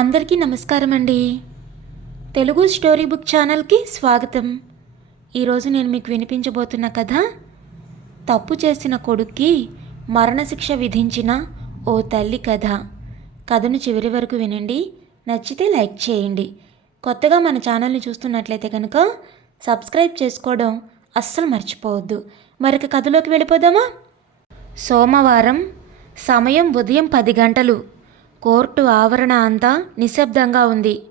అందరికీ నమస్కారం అండి తెలుగు స్టోరీ బుక్ ఛానల్కి స్వాగతం. ఈరోజు నేను మీకు వినిపించబోతున్న కథ తప్పు చేసిన కొడుక్కి మరణశిక్ష విధించిన ఓ తల్లి కథ. కథను చివరి వరకు వినండి నచ్చితే లైక్ చేయండి. కొత్తగా మన ఛానల్ని చూస్తున్నట్లయితే కనుక సబ్స్క్రైబ్ చేసుకోవడం అస్సలు మర్చిపోవద్దు. మరొక కథలోకి వెళ్ళిపోదామా? సోమవారం సమయం ఉదయం పది గంటలు. కోర్టు ఆవరణ అంతా నిశ్శబ్దంగా ఉంది.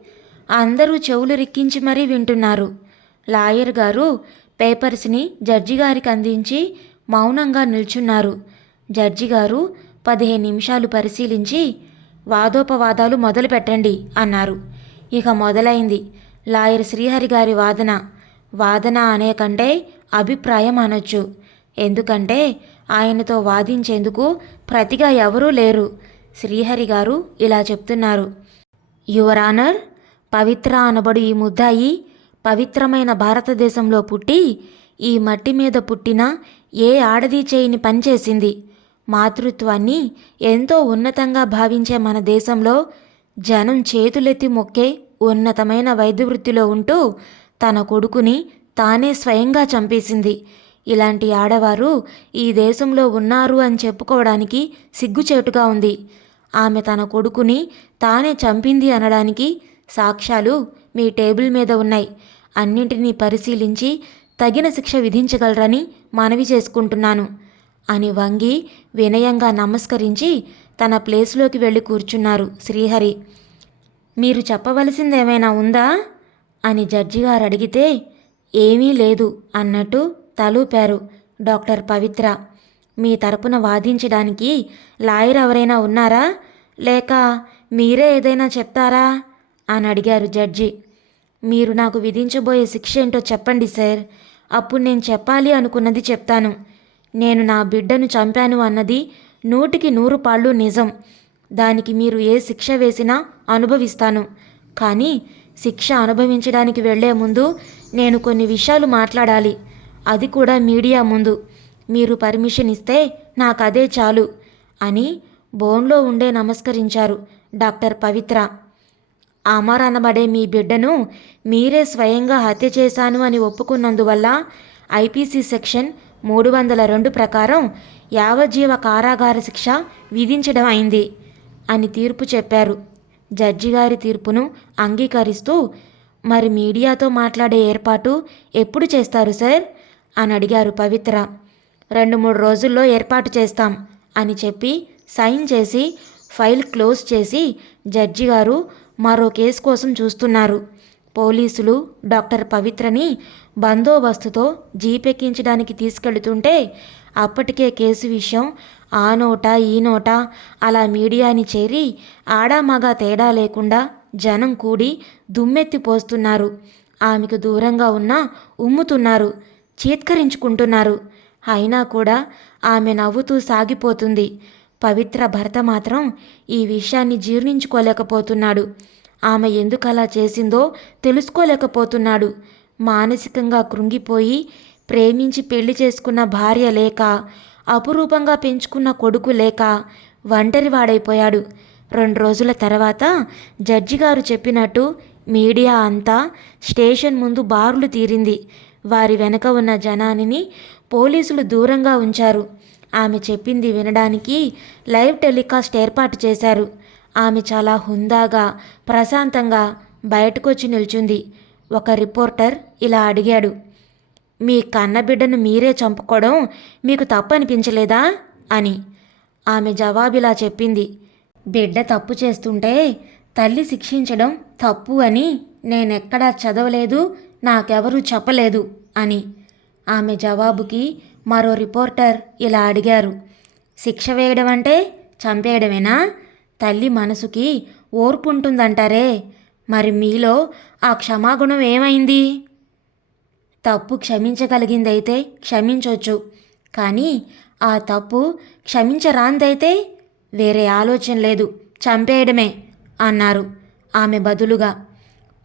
అందరూ చెవులు రిక్కించి మరీ వింటున్నారు. లాయర్ గారు పేపర్స్ని జడ్జి గారికి అందించి మౌనంగా నిల్చున్నారు. జడ్జి గారు పదిహేను నిమిషాలు పరిశీలించి వాదోపవాదాలు మొదలు పెట్టండి అన్నారు. ఇక మొదలైంది లాయర్ శ్రీహరి గారి వాదన. వాదన అనే కంటే అభిప్రాయం అనొచ్చు. ఎందుకంటే ఆయనతో వాదించేందుకు ప్రతిగా ఎవరూ లేరు. శ్రీహరి గారు ఇలా చెప్తున్నారు. యువర్ ఆనర్ పవిత్ర అనబడు ఈ ముద్దాయి పవిత్రమైన భారతదేశంలో పుట్టి ఈ మట్టి మీద పుట్టిన ఏ ఆడది చేయని పనిచేసింది మాతృత్వాన్ని ఎంతో ఉన్నతంగా భావించే మన దేశంలో జనం చేతులెత్తి మొక్కే ఉన్నతమైన వైద్య వృత్తిలో ఉంటూ తన కొడుకుని తానే స్వయంగా చంపేసింది. ఇలాంటి ఆడవారు ఈ దేశంలో ఉన్నారు అని చెప్పుకోవడానికి సిగ్గుచేటుగా ఉంది. ఆమె తన కొడుకుని తానే చంపింది అనడానికి సాక్ష్యాలు మీ టేబుల్ మీద ఉన్నాయి. అన్నింటినీ పరిశీలించి తగిన శిక్ష విధించగలరని మనవి చేసుకుంటున్నాను. అని వంగి వినయంగా నమస్కరించి తన ప్లేస్లోకి వెళ్ళి కూర్చున్నారు శ్రీహరి. మీరు చెప్పవలసిందేమైనా ఉందా? అని జడ్జి గారు అడిగితే ఏమీ లేదు అన్నట్టు తలూపారు డాక్టర్ పవిత్ర. మీ తరపున వాదించడానికి లాయర్ ఎవరైనా ఉన్నారా? లేక మీరే ఏదైనా చెప్తారా? అని అడిగారు జడ్జి. మీరు నాకు విధించబోయే శిక్ష ఏంటో చెప్పండి సార్. అప్పుడు నేను చెప్పాలి అనుకున్నది చెప్తాను. నేను నా బిడ్డను చంపాను అన్నది నూటికి నూరు పాళ్ళు నిజం. దానికి మీరు ఏ శిక్ష వేసినా అనుభవిస్తాను. కానీ శిక్ష అనుభవించడానికి వెళ్ళే ముందు నేను కొన్ని విషయాలు మాట్లాడాలి. అది కూడా మీడియా ముందు. మీరు పర్మిషన్ ఇస్తే నాకు అదే చాలు అని బోన్లో ఉండే నమస్కరించారు డాక్టర్ పవిత్ర. అమర్ అనబడే మీ బిడ్డను మీరే స్వయంగా హత్య చేశాను అని ఒప్పుకున్నందువల్ల ఐపీసీ సెక్షన్ మూడు వందల రెండు ప్రకారం యావజ్జీవ కారాగార శిక్ష విధించడం అయింది అని తీర్పు చెప్పారు. జడ్జి గారి తీర్పును అంగీకరిస్తూ మరి మీడియాతో మాట్లాడే ఏర్పాటు ఎప్పుడు చేస్తారు సార్? అని అడిగారు పవిత్ర. రెండు మూడు రోజుల్లో ఏర్పాటు చేస్తాం అని చెప్పి సైన్ చేసి ఫైల్ క్లోజ్ చేసి జడ్జి గారు మరో కేసు కోసం చూస్తున్నారు. పోలీసులు డాక్టర్ పవిత్రని బందోబస్తుతో జీపెక్కించడానికి తీసుకెళ్తుంటే అప్పటికే కేసు విషయం ఆ నోట ఈ నోట అలా మీడియాని చేరి ఆడామగా తేడా లేకుండా జనం కూడి దుమ్మెత్తి పోస్తున్నారు. ఆమెకు దూరంగా ఉన్న ఉమ్ముతున్నారు చీత్కరించుకుంటున్నారు. అయినా కూడా ఆమె నవ్వుతూ సాగిపోతుంది. పవిత్ర భర్త మాత్రం ఈ విషయాన్ని జీర్ణించుకోలేకపోతున్నాడు. ఆమె ఎందుకలా చేసిందో తెలుసుకోలేకపోతున్నాడు. మానసికంగా కృంగిపోయి ప్రేమించి పెళ్ళి చేసుకున్న భార్య లేక అపురూపంగా పెంచుకున్న కొడుకు లేక ఒంటరివాడైపోయాడు రెండు రోజుల తర్వాత జడ్జి గారు చెప్పినట్టు మీడియా అంతా స్టేషన్ ముందు బారులు తీరింది. వారి వెనక ఉన్న జనానిని పోలీసులు దూరంగా ఉంచారు. ఆమె చెప్పింది వినడానికి లైవ్ టెలికాస్ట్ ఏర్పాటు చేశారు. ఆమె చాలా హుందాగా ప్రశాంతంగా బయటకొచ్చి నిల్చుంది. ఒక రిపోర్టర్ ఇలా అడిగాడు మీ కన్నబిడ్డను మీరే చంపుకోవడం మీకు తప్పనిపించలేదా? అని. ఆమె జవాబిలా చెప్పింది బిడ్డ తప్పు చేస్తుంటే తల్లి శిక్షించడం తప్పు అని నేనెక్కడా చదవలేదు నాకెవరూ చెప్పలేదు అని. ఆమె జవాబుకి మరో రిపోర్టర్ ఇలా అడిగారు. శిక్ష వేయడం అంటే చంపేయడమేనా? తల్లి మనసుకి ఓర్పు ఉంటుందంటారే మరి మీలో ఆ క్షమాగుణం ఏమైంది? తప్పు క్షమించగలిగిందైతే క్షమించవచ్చు కానీ ఆ తప్పు క్షమించరాందైతే వేరే ఆలోచన లేదు. చంపేయడమే అన్నారు ఆమె బదులుగా.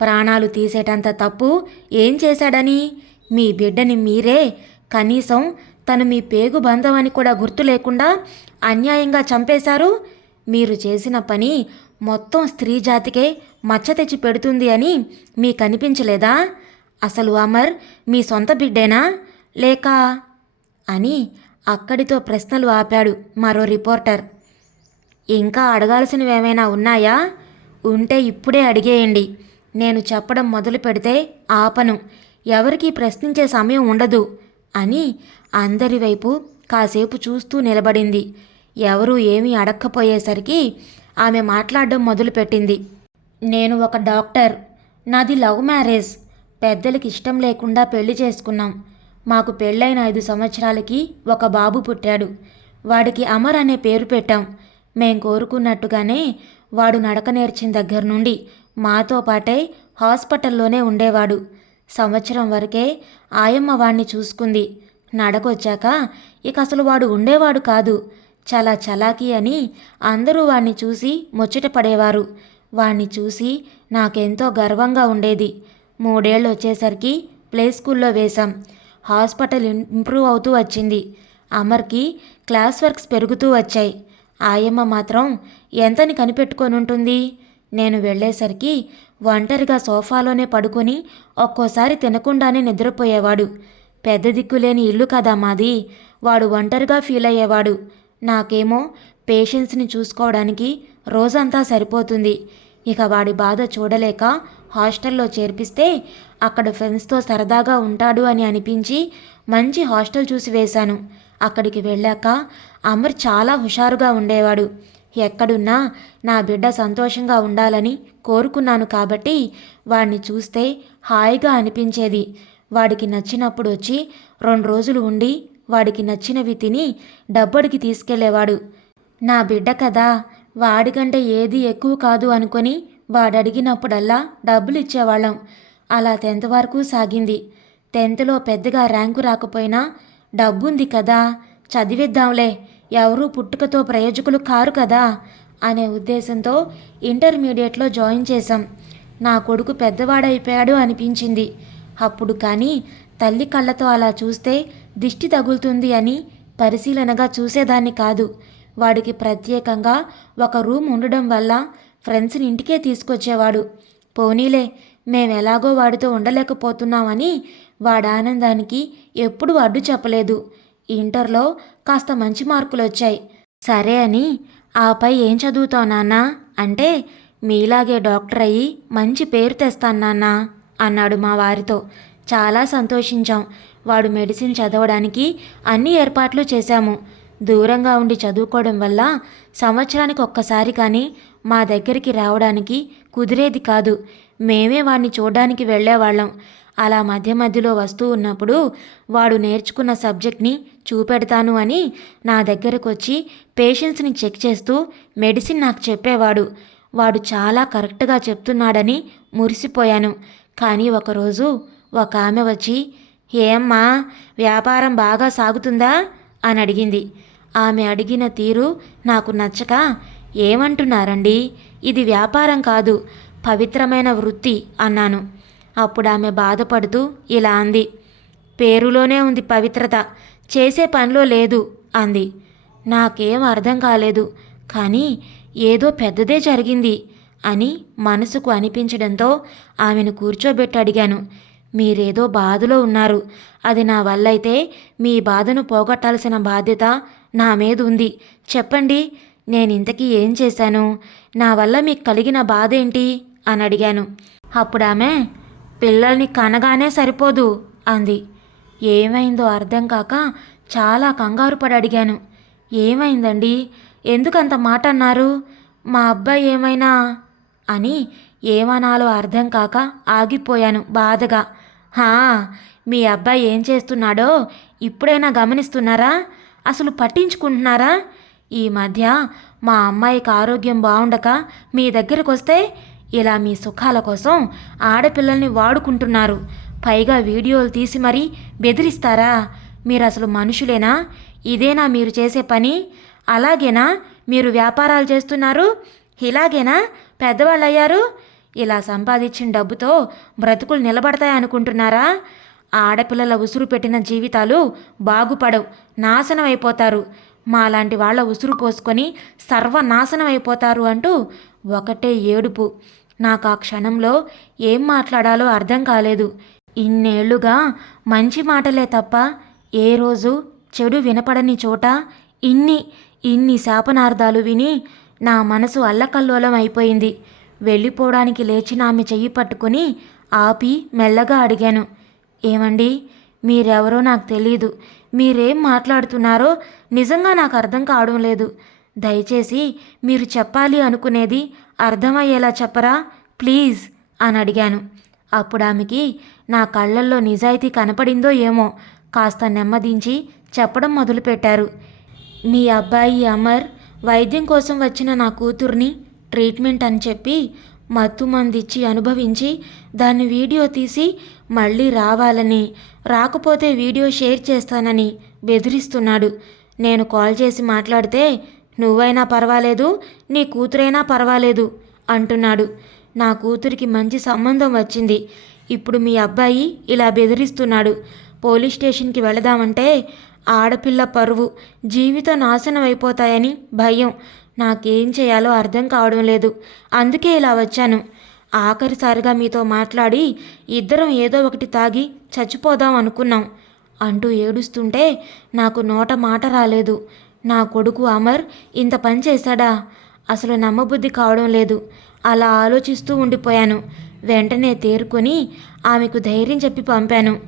ప్రాణాలు తీసేటంత తప్పు ఏం చేశాడని? మీ బిడ్డని మీరే. కనీసం తను మీ పేగు బంధం అని కూడా గుర్తు లేకుండా అన్యాయంగా చంపేశారు. మీరు చేసిన పని మొత్తం స్త్రీ జాతికే మచ్చ తెచ్చి పెడుతుంది అని మీకు అనిపించలేదా అసలు అమర్ మీ సొంత బిడ్డేనా? లేక? అని అక్కడితో ప్రశ్నలు ఆపాడు మరో రిపోర్టర్. ఇంకా అడగాల్సినవి ఏమైనా ఉన్నాయా? ఉంటే ఇప్పుడే అడిగేయండి. నేను చెప్పడం మొదలు పెడితే ఆపను. ఎవరికీ ప్రశ్నించే సమయం ఉండదు అని అందరి వైపు కాసేపు చూస్తూ నిలబడింది. ఎవరూ ఏమీ అడక్కపోయేసరికి ఆమె మాట్లాడడం మొదలుపెట్టింది. నేను ఒక డాక్టర్. నాది లవ్ మ్యారేజ్. పెద్దలకి ఇష్టం లేకుండా పెళ్ళి చేసుకున్నాం. మాకు పెళ్ళైన ఐదు సంవత్సరాలకి ఒక బాబు పుట్టాడు. వాడికి అమర్ అనే పేరు పెట్టాం. మేం కోరుకున్నట్టుగానే వాడు నడక నేర్చిన దగ్గర నుండి మాతో పాటే హాస్పిటల్లోనే ఉండేవాడు. సంవత్సరం వరకే ఆయమ్మ వాణ్ణి చూసుకుంది. నడకొచ్చాక ఇక అసలు వాడు ఉండేవాడు కాదు. చాలా చలాకీ అని అందరూ వాణ్ణి చూసి ముచ్చట పడేవారు. వాణ్ణి చూసి నాకెంతో గర్వంగా ఉండేది. మూడేళ్ళు వచ్చేసరికి ప్లే స్కూల్లో వేశాం. హాస్పిటల్ ఇంప్రూవ్ అవుతూ వచ్చింది. అమర్కి క్లాస్ వర్క్స్ పెరుగుతూ వచ్చాయి. ఆయమ్మ మాత్రం ఎంతని కనిపెట్టుకొని ఉంటుంది నేను వెళ్ళేసరికి ఒంటరిగా సోఫాలోనే పడుకొని ఒక్కోసారి తినకుండానే నిద్రపోయేవాడు. పెద్ద దిక్కులేని ఇల్లు కదా మాది. వాడు ఒంటరిగా ఫీల్ అయ్యేవాడు నాకేమో పేషెంట్స్ని చూసుకోవడానికి రోజంతా సరిపోతుంది. ఇక వాడి బాధ చూడలేక హాస్టల్లో చేర్పిస్తే అక్కడ ఫ్రెండ్స్తో సరదాగా ఉంటాడు అని అనిపించి మంచి హాస్టల్ చూసి వేశాను. అక్కడికి వెళ్ళాక అమర్ చాలా హుషారుగా ఉండేవాడు. ఎక్కడున్నా నా బిడ్డ సంతోషంగా ఉండాలని కోరుకున్నాను కాబట్టి వాడిని చూస్తే హాయిగా అనిపించేది. వాడికి నచ్చినప్పుడు వచ్చి రెండు రోజులు ఉండి వాడికి నచ్చినవి తిని డబ్బడికి తీసుకెళ్ళేవాడు. నా బిడ్డ కదా వాడికంటే ఏది ఎక్కువ కాదు అనుకొని వాడు అడిగినప్పుడల్లా డబ్బులు ఇచ్చేవాళ్ళం. అలా టెన్త్ వరకు సాగింది. టెన్త్లో పెద్దగా ర్యాంకు రాకపోయినా డబ్బుంది కదా చదివిద్దాంలే. ఎవరూ పుట్టుకతో ప్రయోజకులు కారు కదా అనే ఉద్దేశంతో ఇంటర్మీడియట్లో జాయిన్ చేశాం. నా కొడుకు పెద్దవాడైపోయాడు అనిపించింది. అప్పుడు కానీ తల్లి కళ్ళతో అలా చూస్తే దిష్టి తగులుతుంది అని పరిశీలనగా చూసేదాన్ని కాదు. వాడికి ప్రత్యేకంగా ఒక రూమ్ ఉండడం వల్ల ఫ్రెండ్స్ని ఇంటికే తీసుకొచ్చేవాడు. పోనీలే మేమెలాగో వాడితో ఉండలేకపోతున్నామని వాడి ఆనందానికి ఎప్పుడూ అడ్డు చెప్పలేదు. ఇంటర్లో కాస్త మంచి మార్కులు వచ్చాయి సరే అని ఆపై ఏం చదువుతావు నాన్న? అంటే మీలాగే డాక్టర్ అయ్యి మంచి పేరు తెస్తాను నాన్న అన్నాడు మా వారితో. చాలా సంతోషించాం. వాడు మెడిసిన్ చదవడానికి అన్ని ఏర్పాట్లు చేశాము. దూరంగా ఉండి చదువుకోవడం వల్ల సంవత్సరానికి ఒక్కసారి కానీ మా దగ్గరికి రావడానికి కుదిరేది కాదు. మేమే వాడిని చూడడానికి వెళ్ళేవాళ్ళం. అలా మధ్య మధ్యలో వస్తూ ఉన్నప్పుడు వాడు నేర్చుకున్న సబ్జెక్ట్ని చూపెడతాను అని నా దగ్గరకు వచ్చి పేషెంట్స్ని చెక్ చేస్తూ మెడిసిన్ నాకు చెప్పేవాడు. వాడు చాలా కరెక్ట్గా చెప్తున్నాడని మురిసిపోయాను. కానీ ఒకరోజు ఒక ఆమె వచ్చి ఏమ్మా వ్యాపారం బాగా సాగుతుందా? అని అడిగింది. ఆమె అడిగిన తీరు నాకు నచ్చక ఏమంటున్నారండి? ఇది వ్యాపారం కాదు పవిత్రమైన వృత్తి అన్నాను. అప్పుడు ఆమె బాధపడుతూ ఇలా అంది. పేరులోనే ఉంది పవిత్రత చేసే పనిలో లేదు అంది. నాకేం అర్థం కాలేదు కానీ ఏదో పెద్దదే జరిగింది అని మనసుకు అనిపించడంతో ఆమెను కూర్చోబెట్టి అడిగాను. మీరేదో బాధలో ఉన్నారు అది నా వల్లైతే మీ బాధను పోగొట్టాల్సిన బాధ్యత నా మీద ఉంది. చెప్పండి నేను ఇంతకీ ఏం చేశాను? నా వల్ల మీకు కలిగిన బాధ ఏంటి అని అడిగాను. అప్పుడు ఆమె పిల్లల్ని కనగానే సరిపోదు అంది. ఏమైందో అర్థం కాక చాలా కంగారు పడి అడిగాను. ఏమైందండి? ఎందుకంత మాట అన్నారు? మా అబ్బాయి ఏమైనా? అని ఏమనాలో అర్థం కాక ఆగిపోయాను బాధగా. హా మీ అబ్బాయి ఏం చేస్తున్నాడో ఇప్పుడైనా గమనిస్తున్నారా? అసలు పట్టించుకుంటున్నారా? ఈ మధ్య మా అమ్మాయికి ఆరోగ్యం బాగుండక మీ దగ్గరకు వస్తే ఇలా మీ సుఖాల కోసం ఆడపిల్లల్ని వాడుకుంటున్నారు. పైగా వీడియోలు తీసి మరీ బెదిరిస్తారా? మీరు అసలు మనుషులేనా? ఇదేనా మీరు చేసే పని? అలాగేనా మీరు వ్యాపారాలు చేస్తున్నారు? ఇలాగేనా పెద్దవాళ్ళు అయ్యారు ఇలా సంపాదించిన డబ్బుతో బ్రతుకులు నిలబడతాయి అనుకుంటున్నారా? ఆడపిల్లల ఉసురు పెట్టిన జీవితాలు బాగుపడవు నాశనం అయిపోతారు. మాలాంటి వాళ్ళ ఉసురు పోసుకొని సర్వనాశనం అయిపోతారు అంటూ ఒకటే ఏడుపు. నాకు ఆ క్షణంలో ఏం మాట్లాడాలో అర్థం కాలేదు. ఇన్నేళ్ళుగా మంచి మాటలే తప్ప ఏ రోజు చెడు వినపడని చోట ఇన్ని ఇన్ని శాపనార్థాలు విని నా మనసు అల్లకల్లోలం అయిపోయింది. వెళ్ళిపోవడానికి లేచిన ఆమె చెయ్యి పట్టుకుని ఆపి మెల్లగా అడిగాను ఏమండి మీరెవరో నాకు తెలియదు మీరేం మాట్లాడుతున్నారో నిజంగా నాకు అర్థం కావడం లేదు. దయచేసి మీరు చెప్పాలి అనుకునేది అర్థమయ్యేలా చెప్పరా? ప్లీజ్ అని అడిగాను. అప్పుడు ఆమెకి నా కళ్ళల్లో నిజాయితీ కనపడిందో ఏమో కాస్త నెమ్మదించి చెప్పడం మొదలుపెట్టారు. మీ అబ్బాయి అమర్ వైద్యం కోసం వచ్చిన నా కూతుర్ని ట్రీట్మెంట్ అని చెప్పి మత్తు మందిచ్చి అనుభవించి దాన్ని వీడియో తీసి మళ్ళీ రావాలని రాకపోతే వీడియో షేర్ చేస్తానని బెదిరిస్తున్నాడు. నేను కాల్ చేసి మాట్లాడితే నువ్వైనా పర్వాలేదు నీ కూతురైనా పర్వాలేదు అంటున్నాడు. నా కూతురికి మంచి సంబంధం వచ్చింది. ఇప్పుడు మీ అబ్బాయి ఇలా బెదిరిస్తున్నాడు. పోలీస్ స్టేషన్కి వెళదామంటే ఆడపిల్ల పరువు జీవితం నాశనం అయిపోతాయని భయం. నాకేం చేయాలో అర్థం కావడం లేదు. అందుకే ఇలా వచ్చాను. ఆఖరిసారిగా మీతో మాట్లాడి ఇద్దరం ఏదో ఒకటి తాగి చచ్చిపోదాం అనుకున్నాం. అంటూ ఏడుస్తుంటే నాకు నోట మాట రాలేదు. నా కొడుకు అమర్ ఇంత పని చేశాడా? అసలు నమ్మబుద్ధి కావడం లేదు. అలా ఆలోచిస్తూ ఉండిపోయాను. వెంటనే తేరుకొని ఆమెకు ధైర్యం చెప్పి పంపాను.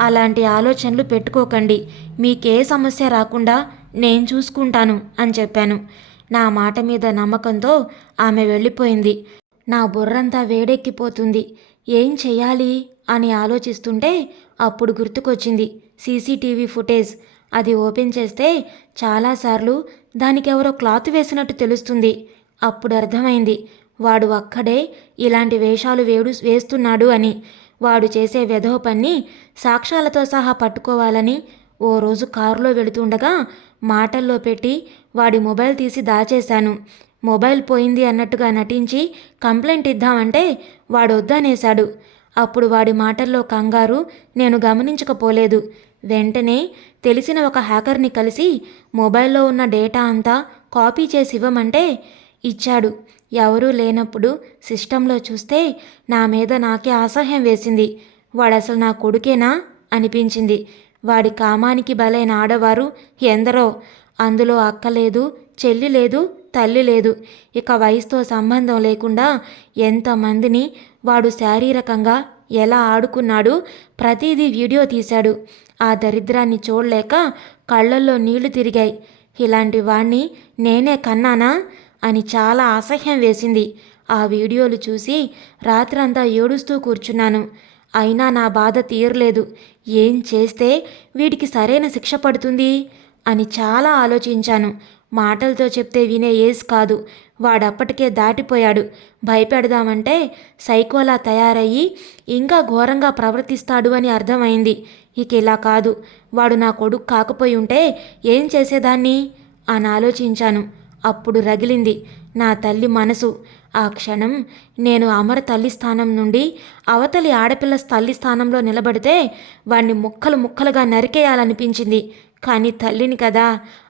అలాంటి ఆలోచనలు పెట్టుకోకండి. మీకే సమస్య రాకుండా నేను చూసుకుంటాను అని చెప్పాను. నా మాట మీద నమ్మకంతో ఆమె వెళ్ళిపోయింది. నా బుర్రంతా వేడెక్కిపోతుంది. ఏం చెయ్యాలి? అని ఆలోచిస్తుంటే అప్పుడు గుర్తుకొచ్చింది సీసీటీవీ ఫుటేజ్. అది ఓపెన్ చేస్తే చాలాసార్లు దానికి ఎవరో క్లాత్ వేసినట్టు తెలుస్తుంది. అప్పుడు అర్థమైంది. వాడు అక్కడే ఇలాంటి వేషాలు వేడు వేస్తున్నాడు అని. వాడు చేసే వెధవ పని సాక్ష్యాలతో సహా పట్టుకోవాలని ఓ రోజు కారులో వెళుతుండగా మాటల్లో పెట్టి వాడి మొబైల్ తీసి దాచేశాను. మొబైల్ పోయింది అన్నట్టుగా నటించి కంప్లైంట్ ఇద్దామంటే వాడు వద్దనేశాడు అప్పుడు వాడి మాటల్లో కంగారు నేను గమనించకపోలేదు. వెంటనే తెలిసిన ఒక హ్యాకర్ని కలిసి మొబైల్లో ఉన్న డేటా అంతా కాపీ చేసి ఇవ్వమంటే ఇచ్చాడు. ఎవరూ లేనప్పుడు సిస్టంలో చూస్తే నా మీద నాకే అసహ్యం వేసింది. వాడసలు నా కొడుకేనా? అనిపించింది. వాడి కామానికి బలైన ఆడవారు ఎందరో అందులో అక్క లేదు చెల్లి లేదు తల్లి లేదు. ఇక వయసుతో సంబంధం లేకుండా ఎంతమందిని వాడు శారీరకంగా ఎలా ఆడుకున్నాడు ప్రతిదీ వీడియో తీశాడు. ఆ దరిద్రాన్ని చూడలేక కళ్ళల్లో నీళ్ళు తిరిగాయి. ఇలాంటి వాణ్ణి నేనే కన్నానా? అని చాలా అసహ్యం వేసింది. ఆ వీడియోలు చూసి రాత్రంతా ఏడుస్తూ కూర్చున్నాను. అయినా నా బాధ తీరలేదు. ఏం చేస్తే వీడికి సరైన శిక్ష పడుతుంది? అని చాలా ఆలోచించాను. మాటలతో చెప్తే వినే ఏజ్ కాదు. వాడప్పటికే దాటిపోయాడు. భయపెడదామంటే సైకోలా తయారయ్యి ఇంకా ఘోరంగా ప్రవర్తిస్తాడు అని అర్థమైంది. ఇక ఇలా కాదు. వాడు నా కొడుకు కాకపోయి ఉంటే ఏం చేసేదాన్ని? అని ఆలోచించాను. అప్పుడు రగిలింది. నా తల్లి మనసు. ఆ క్షణం నేను అమర తల్లి స్థానం నుండి అవతలి ఆడపిల్ల తల్లి స్థానంలో నిలబడితే వాణ్ణి ముక్కలు ముక్కలుగా నరికేయాలనిపించింది. కానీ తల్లిని కదా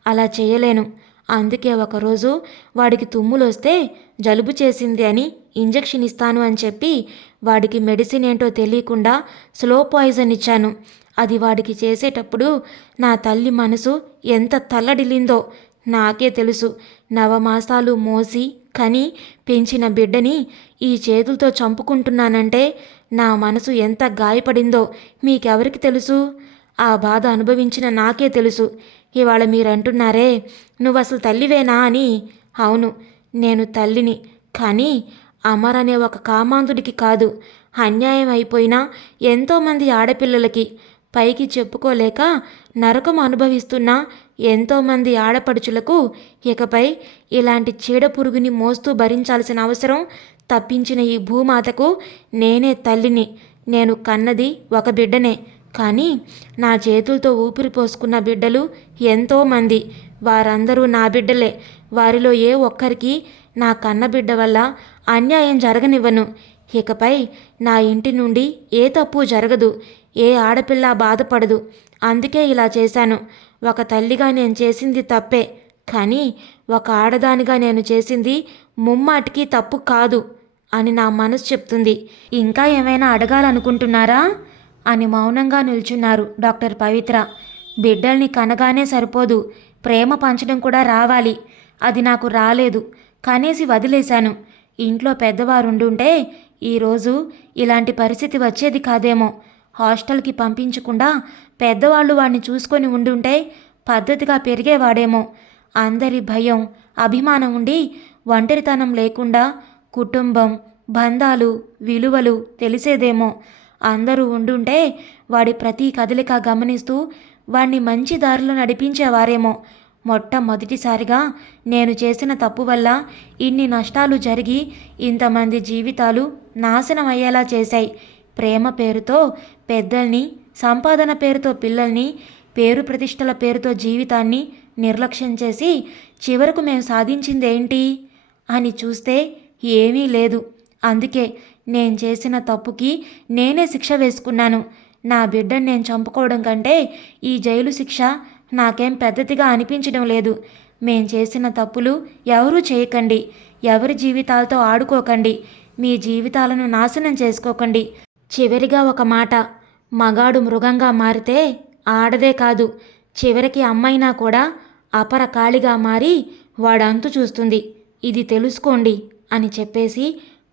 అలా చేయలేను. అందుకే ఒకరోజు వాడికి తుమ్ములు వస్తే జలుబు చేసింది అని ఇంజెక్షన్ ఇస్తాను అని చెప్పి వాడికి మెడిసిన్ ఏంటో తెలియకుండా స్లో పాయిజన్ ఇచ్చాను. అది వాడికి చేసేటప్పుడు నా తల్లి మనసు ఎంత తల్లడిల్లిందో నాకే తెలుసు. నవమాసాలు మోసి కని పెంచిన బిడ్డని ఈ చేతులతో చంపుకుంటున్నానంటే నా మనసు ఎంత గాయపడిందో మీకెవరికి తెలుసు? ఆ బాధ అనుభవించిన నాకే తెలుసు. ఇవాళ మీరంటున్నారే నువ్వు అసలు తల్లివేనా? అని. అవును నేను తల్లిని. కానీ అమర్ అనే ఒక కామాంధుడికి కాదు. అన్యాయం అయిపోయిన ఎంతోమంది ఆడపిల్లలకి. పైకి చెప్పుకోలేక నరకం అనుభవిస్తున్న ఎంతోమంది ఆడపడుచులకు ఇకపై ఇలాంటి చీడ పురుగుని మోస్తూ భరించాల్సిన అవసరం తప్పించిన ఈ భూమాతకు నేనే తల్లిని. నేను కన్నది ఒక బిడ్డనే. కానీ నా చేతులతో ఊపిరి పోసుకున్న బిడ్డలు ఎంతోమంది వారందరూ నా బిడ్డలే. వారిలో ఏ ఒక్కరికి నా కన్న బిడ్డ వల్ల అన్యాయం జరగనివ్వను. ఇకపై నా ఇంటి నుండి ఏ తప్పు జరగదు. ఏ ఆడపిల్ల బాధపడదు. అందుకే ఇలా చేశాను. ఒక తల్లిగా నేను చేసింది తప్పే. కానీ ఒక ఆడదానిగా నేను చేసింది ముమ్మాటికి తప్పు కాదు అని నా మనసు చెప్తుంది. ఇంకా ఏమైనా అడగాలనుకుంటున్నారా? అని మౌనంగా నిల్చున్నారు డాక్టర్ పవిత్ర. బిడ్డల్ని కనగానే సరిపోదు. ప్రేమ పంచడం కూడా రావాలి. అది నాకు రాలేదు. కనేసి వదిలేశాను. ఇంట్లో పెద్దవారుండుంటే ఈరోజు ఇలాంటి పరిస్థితి వచ్చేది కాదేమో. హాస్టల్కి పంపించకుండా పెద్దవాళ్ళు వాడిని చూసుకొని ఉండుంటే పద్ధతిగా పెరిగేవాడేమో. అందరి భయం అభిమానం ఉండి ఒంటరితనం లేకుండా కుటుంబం బంధాలు విలువలు తెలిసేదేమో. అందరూ ఉండుంటే వాడి ప్రతి కదలిక గమనిస్తూ వాణ్ణి మంచి దారిలో నడిపించేవారేమో. మొట్టమొదటిసారిగా నేను చేసిన తప్పు వల్ల ఇన్ని నష్టాలు జరిగి ఇంతమంది జీవితాలు నాశనం అయ్యేలా చేశాయి. ప్రేమ పేరుతో పెద్దల్ని సంపాదన పేరుతో పిల్లల్ని పేరు ప్రతిష్టల పేరుతో జీవితాన్ని నిర్లక్ష్యం చేసి చివరకు మేము సాధించింది ఏంటి అని చూస్తే ఏమీ లేదు. అందుకే నేను చేసిన తప్పుకి నేనే శిక్ష వేసుకున్నాను. నా బిడ్డను నేను చంపుకోవడం కంటే ఈ జైలు శిక్ష నాకేం పెద్దదిగా అనిపించడం లేదు. మేం చేసిన తప్పులు ఎవరూ చేయకండి. ఎవరి జీవితాలతో ఆడుకోకండి. మీ జీవితాలను నాశనం చేసుకోకండి. చివరిగా ఒక మాట మగాడు మృగంగా మారితే ఆడదే కాదు చివరికి అమ్మైనా కూడా అపర కాళిగా మారి వాడంతు చూస్తుంది. ఇది తెలుసుకోండి అని చెప్పేసి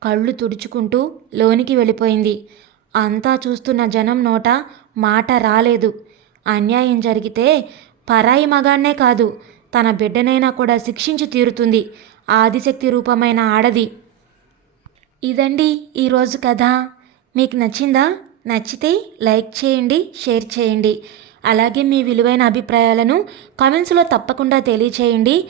కళ్ళు తుడుచుకుంటూ లోనికి వెళ్ళిపోయింది. అంతా చూస్తున్న జనం నోట మాట రాలేదు. అన్యాయం జరిగితే పరాయి మగాన్నే కాదు తన బిడ్డనైనా కూడా శిక్షించి తీరుతుంది. ఆదిశక్తి రూపమైన ఆడది. ఇదండి ఈరోజు కథ. మీకు నచ్చిందా? నచ్చితే లైక్ చేయండి షేర్ చేయండి. అలాగే మీ విలువైన అభిప్రాయాలను కామెంట్స్లో తప్పకుండా తెలియచేయండి.